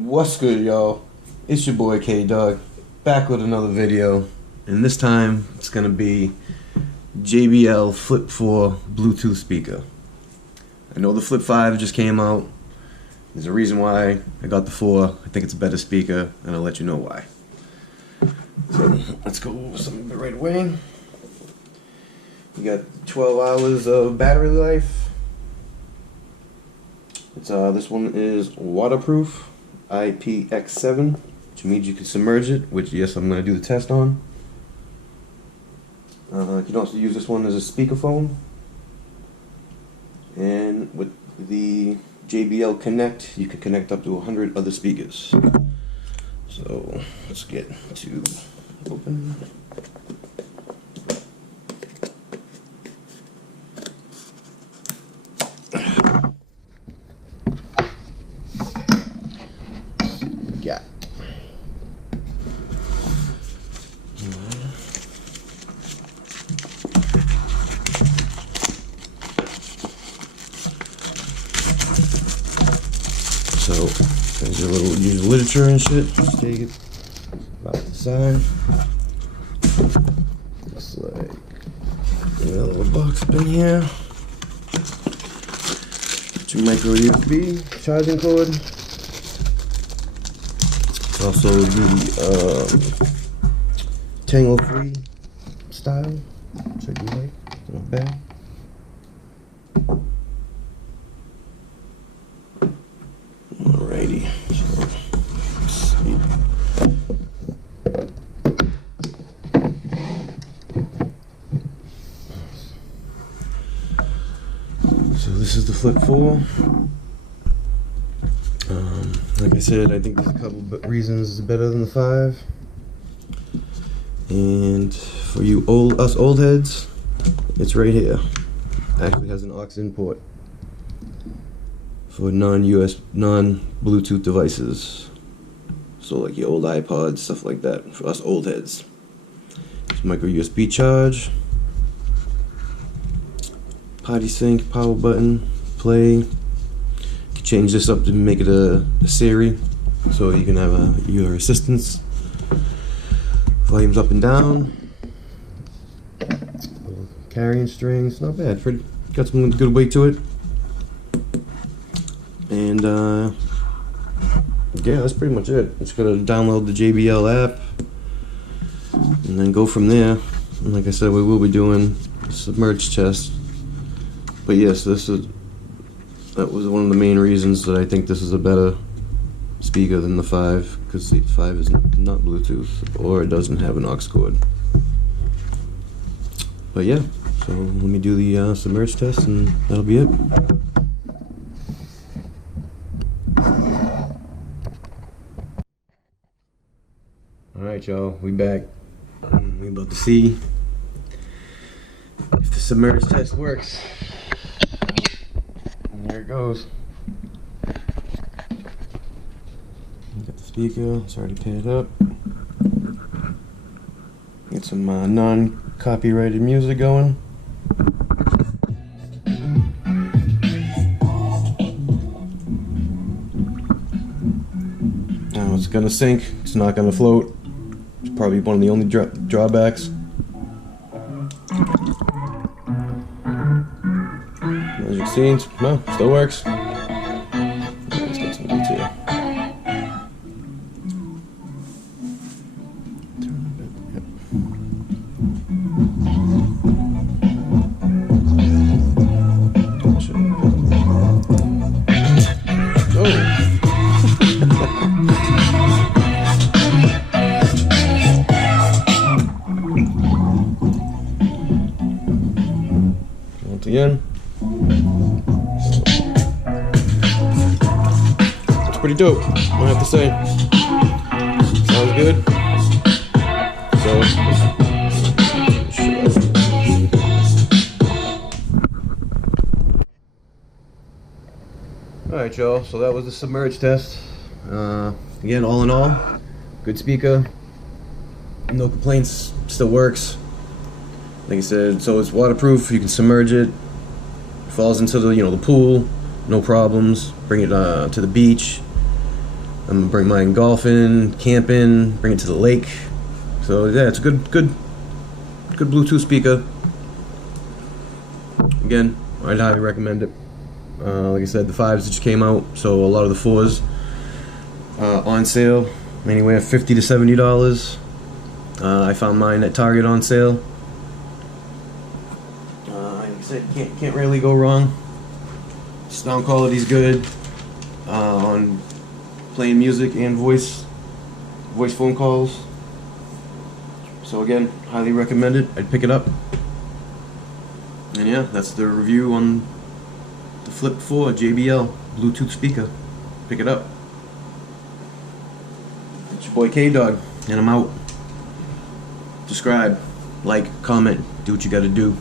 What's good, y'all? It's your boy K-Dog, back with another video, and this time it's gonna be JBL Flip 4 Bluetooth speaker. I know the Flip 5 just came out. There's a reason why I got the 4. I think it's a better speaker, and I'll let you know why. So let's go over some of it right away. You got 12 hours of battery life. This one is waterproof. IPX7, which means you can submerge it, which yes, I'm going to do the test on. You can also use this one as a speakerphone. And with the JBL Connect, you can connect up to 100 other speakers. So let's get to open. Got. So there's your little use literature and shit. Just take it about the side. Looks like a little box up in here. Your micro USB charging cord. Also the Tangle free style. Check you like. Not bad. Alrighty. So let's see. So this is the Flip 4. Like I said, I think there's a couple reasons it's better than the 5. And for you us old heads, it's right here. Actually has an aux in port for non-Bluetooth devices. So like your old iPods, stuff like that, for us old heads. It's micro USB charge, potty sync, power button, play. Change this up to make it a Siri, so you can have your assistants. Volumes up and down. Carrying strings, not bad. Got some good weight to it. And yeah, that's pretty much it. Just gotta download the JBL app and then go from there. And like I said, we will be doing a submerge test. But yes, that was one of the main reasons that I think this is a better speaker than the 5, because the 5 is not Bluetooth, or it doesn't have an aux cord. But yeah, so let me do the submerge test, and that'll be it. Alright y'all, we back. We about to see if the submerge test works. There it goes. Got the speaker, it's already paired up. Get some non-copyrighted music going. Now it's gonna sink, it's not gonna float. It's probably one of the only drawbacks. As you can see, well, still works. Let's get some beats here. Once again. It's pretty dope, I have to say. Sounds good. Alright y'all, so that was the submerge test. Again, all in all, good speaker. No complaints, still works. Like I said, so it's waterproof, you can submerge it. Falls into the, the pool, no problems. Bring it to the beach. I'm gonna bring mine golfing, camping, bring it to the lake. So yeah, it's a good Bluetooth speaker. Again, I'd highly recommend it. Like I said, the 5s just came out, so a lot of the 4s on sale, anywhere $50 to $70. I found mine at Target on sale. Like I said, can't really go wrong. Sound quality's good on playing music and voice phone calls. So again, highly recommend it. I'd pick it up. And yeah, that's the review on the Flip 4 JBL Bluetooth speaker. Pick it up. It's your boy K-Dog, and I'm out. Subscribe, like, comment, do what you gotta do.